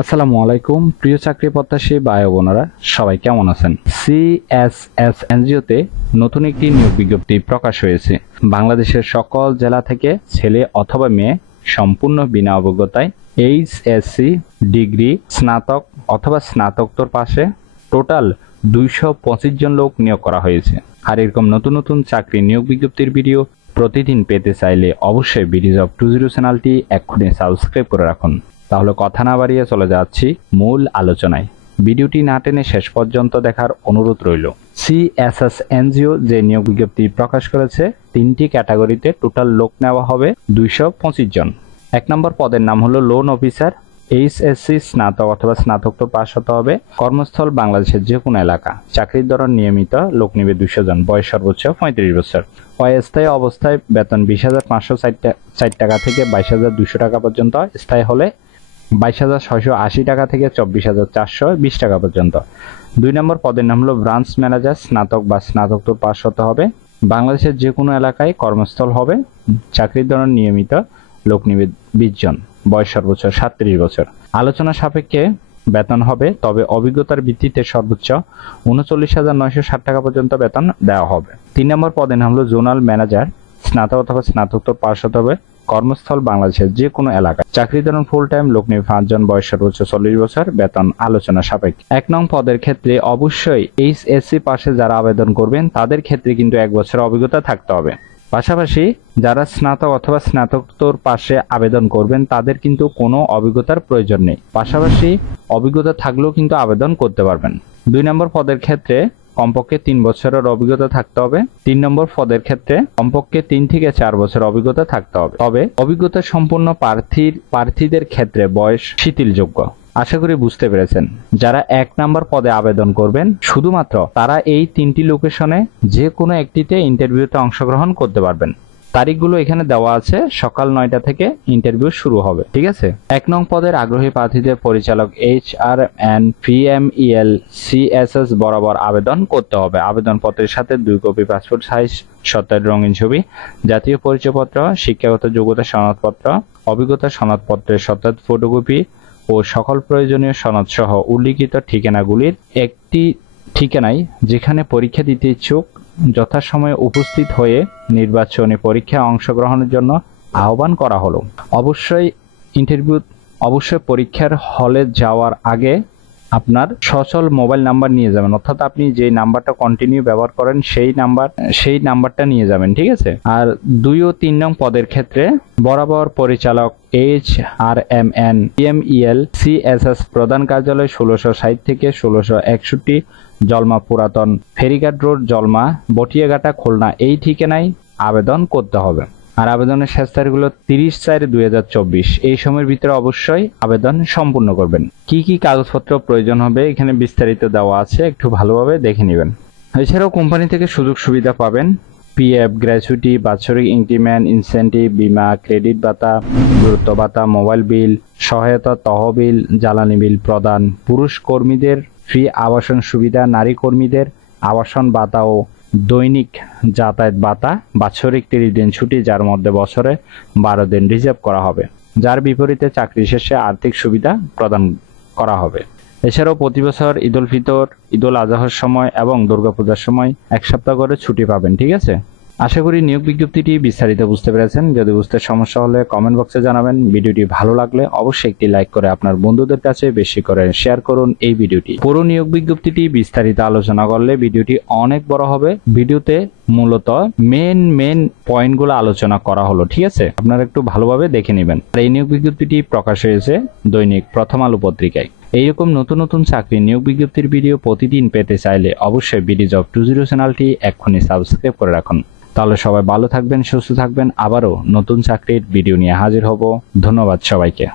আসসালামু আলাইকুম প্রিয় চাকরি প্রত্যাশী ভাই বোনেরা, সবাই কেমন আছেন? সিএসএস এনজিওতে নতুন একটি নিয়োগ বিজ্ঞপ্তি প্রকাশ হয়েছে। বাংলাদেশের সকল জেলা থেকে ছেলে অথবা মেয়ে সম্পূর্ণ বিনা অভিজ্ঞতায় এইচএসসি ডিগ্রি, স্নাতক অথবা স্নাতকোত্তর পাশে টোটাল 225 জন লোক নিয়োগ করা হয়েছে। আর এরকম নতুন নতুন চাকরি নিয়োগ বিজ্ঞপ্তির ভিডিও প্রতিদিন পেতে চাইলে অবশ্যই বিডি জব 20 চ্যানেলটি এক্ষুনি সাবস্ক্রাইব করে রাখুন। তাহলে কথা না বাড়িয়ে চলে যাচ্ছি মূল আলোচনায়। ভিডিওটি না টেনে শেষ পর্যন্ত দেখার অনুরোধ রইল। সিএসএস এনজিও যে নিয়োগ বিজ্ঞপ্তি প্রকাশ করেছে, 3টি ক্যাটাগরিতে টোটাল লোক নেওয়া হবে 225 জন। 1 নম্বর পদের নাম হলো লোন অফিসার। এইচএসসি স্নাতক অথবা স্নাতকোত্তর পাস হতে হবে। কর্মস্থল বাংলাদেশের যে কোনো এলাকা। চাকরির ধরন নিয়মিত, লোক নিবে 200 জন। বয়স সর্বোচ্চ 35 বছর। অস্থায়ী অবস্থায় বেতন 20,560 টাকা থেকে 22,200 টাকা পর্যন্ত। স্থায়ী হলে 22,680 টাকা থেকে 24,420 টাকা পর্যন্ত। 2 নম্বর পদের নাম হলো ব্রাঞ্চ ম্যানেজার। স্নাতক বা স্নাতকোত্তর পাস হতে হবে। বাংলাদেশের যে কোনো এলাকায় কর্মস্থল হবে। চাকরির ধরন নিয়মিত, লোক নিবে 20 জন। বয়স সর্বোচ্চ 37 বছর। আলোচনা সাপেক্ষে বেতন হবে, তবে অভিজ্ঞতার ভিত্তিতে সর্বোচ্চ 39,960 টাকা পর্যন্ত বেতন দেওয়া হবে। 3 নম্বর পদের নাম হলো জোনাল ম্যানেজার। স্নাতক অথবা স্নাতকোত্তর পাস হতে হবে। কর্মস্থল বাংলাদেশের যে কোনো এলাকায়। চাকরির ধরন ফুল টাইম, লোক নিবে 5 জন। বয়স সর্বোচ্চ 40 বছর। বেতন আলোচনা সাপেক্ষে। 1 নং পদের ক্ষেত্রে অবশ্যই এইচএসসি পাশে যারা আবেদন করবেন তাদের ক্ষেত্রে কিন্তু 1 বছরের অভিজ্ঞতা থাকতে হবে। পাশাপাশি যারা স্নাতক অথবা স্নাতকোত্তর পাশে আবেদন করবেন তাদের কিন্তু কোনো অভিজ্ঞতার প্রয়োজন নেই। পাশাপাশি অভিজ্ঞতা থাকলেও কিন্তু আবেদন করতে পারবেন। 2 নম্বর পদের ক্ষেত্রে কমপক্ষে 3 বছরের অভিজ্ঞতা থাকতে হবে। 3 নম্বর পদের ক্ষেত্রে কমপক্ষে 3 থেকে 4 বছর অভিজ্ঞতা থাকতে হবে। তবে অভিজ্ঞতা সম্পন্ন প্রার্থীদের ক্ষেত্রে বয়স শিথিলযোগ্য। আশা করি বুঝতে পেরেছেন। যারা 1 নম্বর পদে আবেদন করবেন শুধুমাত্র তারা এই 3টি লোকেশনে যে কোনো একটিতে ইন্টারভিউতে অংশগ্রহণ করতে পারবেন। তারিখগুলো এখানে দেওয়া আছে। সকাল 9টা থেকে ইন্টারভিউ শুরু হবে। ঠিক আছে। 1 নং পদের আগ্রহী প্রার্থীদের পরিচালক HRN PMEL CSS বরাবর আবেদন করতে হবে। আবেদনপত্রের সাথে 2 কপি পাসপোর্ট সাইজ সত্যায়িত রঙিন ছবি, জাতীয় পরিচয়পত্র, শিক্ষাগত যোগ্যতা সনদপত্র, অভিজ্ঞতা সনদপত্রের সত্যায়িত ফটোকপি ও সকল প্রয়োজনীয় সনদ সহ উল্লিখিত ঠিকানাগুলির একটি ঠিকানায় যেখানে পরীক্ষা দিতে ইচ্ছুক যথাসময়ে উপস্থিত হয়ে নির্বাচনী পরীক্ষায় অংশগ্রহণের জন্য আহ্বান করা হলো। অবশ্যই পরীক্ষার হলে যাওয়ার আগে আপনার সচল মোবাইল নাম্বার নিয়ে যাবেন, অর্থাৎ আপনি যে নাম্বারটা কন্টিনিউ ব্যবহার করেন সেই নাম্বারটা নিয়ে যাবেন। ঠিক আছে। আর 2 ও 3 নং পদের ক্ষেত্রে বরাবর পরিচালক HRMN PMEL CSS প্রধান কার্যালয় 1660 থেকে 1661 জলমা পুরাতন ফেরিঘাট রোড, জলমা, বটিয়াঘাটা, খুলনা এই ঠিকানায় আবেদন করতে হবে। আর আবেদনের শেষ তারিখ হলো 30/4/2024। এই সময়ের ভিতরে অবশ্যই আবেদন সম্পূর্ণ করবেন। কি কি কাগজপত্র প্রয়োজন হবে এখানে বিস্তারিত দেওয়া আছে, একটু ভালোভাবে দেখে নেবেন। এছাড়াও কোম্পানি থেকে সুযোগ সুবিধা পাবেন। PF, গ্র্যাচুইটি, বাৎসরিক ইনক্রিমেন্ট, ইনসেন্টিভ, বীমা, ক্রেডিট ভাতা, গুরুত্ব ভাতা, মোবাইল বিল, সহায়তা তহবিল, জ্বালানি বিল প্রদান, পুরুষ কর্মীদের ফ্রি আবাসন সুবিধা, নারী কর্মীদের আবাসন ভাতা ও দৈনিক যাতায়াত ভাতা, বাৎসরিক 30 দিন ছুটি যার মধ্যে বছরে 12 দিন রিজার্ভ করা হবে, যার বিপরীতে চাকরি শেষে আর্থিক সুবিধা প্রদান করা হবে। এছাড়াও প্রতি বছর ঈদ উল ফিতর, ঈদ উল আজহার সময় এবং দুর্গাপূজার সময় 1 সপ্তাহ করে ছুটি পাবেন। ঠিক আছে। আশা করি নিয়োগ বিজ্ঞপ্তিটি বিস্তারিত বুঝতে পেরেছেন। যদি বুঝতে সমস্যা হলে কমেন্ট বক্সে জানাবেন। ভিডিওটি ভালো লাগলে অবশ্যই একটি লাইক করে আপনার বন্ধুদের কাছে বেশি করে শেয়ার করুন এই ভিডিওটি। পুরো নিয়োগ বিজ্ঞপ্তিটি বিস্তারিত আলোচনা করলে ভিডিওটি অনেক বড় হবে। ভিডিওতে মূলত মেন পয়েন্টগুলো আলোচনা করা হলো। ঠিক আছে। আপনারা একটু ভালোভাবে দেখে নেবেন। এই নিয়োগ বিজ্ঞপ্তিটি প্রকাশ হয়েছে দৈনিক প্রথম আলো পত্রিকায়। এইরকম নতুন নতুন চাকরি নিয়োগ বিজ্ঞপ্তির ভিডিও প্রতিদিন পেতে চাইলে অবশ্যই বিডি জব 20 চ্যানেলটি এক্ষুনি সাবস্ক্রাইব করে রাখুন। তাহলে সবাই ভালো থাকবেন, সুস্থ থাকবেন। আবারও নতুন চাকরির ভিডিও নিয়ে হাজির হব। ধন্যবাদ সবাইকে।